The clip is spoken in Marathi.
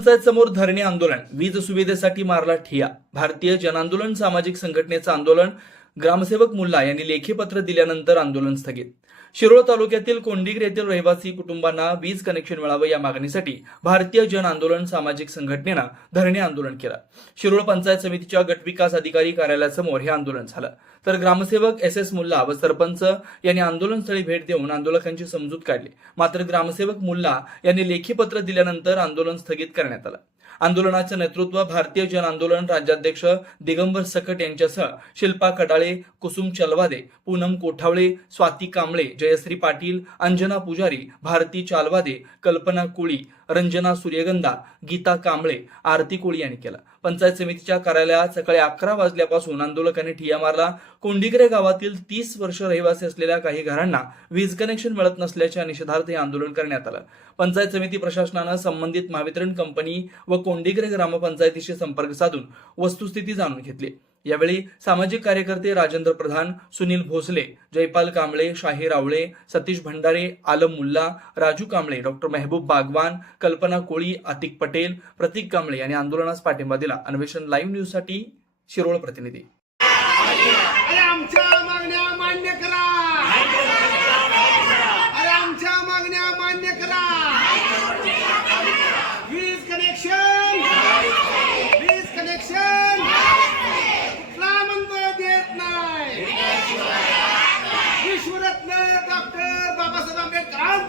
ग्रामपंचायत समोर धरणे आंदोलन. वीज सुविधेसाठी मारला ठिया. भारतीय जनआंदोलन सामाजिक संघटनेचं आंदोलन ग्रामसेवक मुल्ला यांनी लेखी पत्र दिल्यानंतर आंदोलन स्थगित. शिरोळ तालुक्यातील कोंडिग्र येथील रहिवासी कुटुंबांना वीज कनेक्शन मिळावं या मागणीसाठी भारतीय जन आंदोलन सामाजिक संघटनेनं धरणे आंदोलन केलं. शिरोळ पंचायत समितीच्या गटविकास अधिकारी कार्यालयासमोर हे आंदोलन झालं. तर ग्रामसेवक एस एस मुल्ला व सरपंच यांनी आंदोलनस्थळी भेट देऊन आंदोलकांची समजूत काढली. मात्र ग्रामसेवक मुल्ला यांनी लेखी पत्र दिल्यानंतर आंदोलन स्थगित करण्यात आलं. आंदोलनाचं नेतृत्व भारतीय जन आंदोलन राज्याध्यक्ष दिगंबर सकट यांच्यासह शिल्पा कडाळे कुसुम चलवादे पूनम कोठावळे स्वाती कांबळे जयश्री पाटील अंजना पुजारी भारती चालवादे कल्पना कुळी रंजना सूर्यगंधा गीता कांबळे आरती कोळी यांनी केला. पंचायत समितीच्या कार्यालयात सकाळी अकरा वाजल्यापासून आंदोलकांनी ठिया मारला. कोंडीकरे गावातील तीस वर्ष रहिवासी असलेल्या काही घरांना वीज कनेक्शन मिळत नसल्याच्या निषेधार्थ हे आंदोलन करण्यात आलं. पंचायत समिती प्रशासनानं संबंधित महावितरण कंपनी व कोंडीकरे ग्रामपंचायतीशी संपर्क साधून वस्तुस्थिती जाणून घेतली. यावेळी सामाजिक कार्यकर्ते राजेंद्र प्रधान सुनील भोसले जयपाल कांबळे शाही रावळे सतीश भंडारे आलम मुल्ला राजू कांबळे डॉक्टर मेहबूब बागवान कल्पना कोळी अतिक पटेल प्रतीक कांबळे यांनी आंदोलनास पाठिंबा दिला. अन्वेषण लाईव्ह न्यूजसाठी शिरोळ प्रतिनिधी. cambio.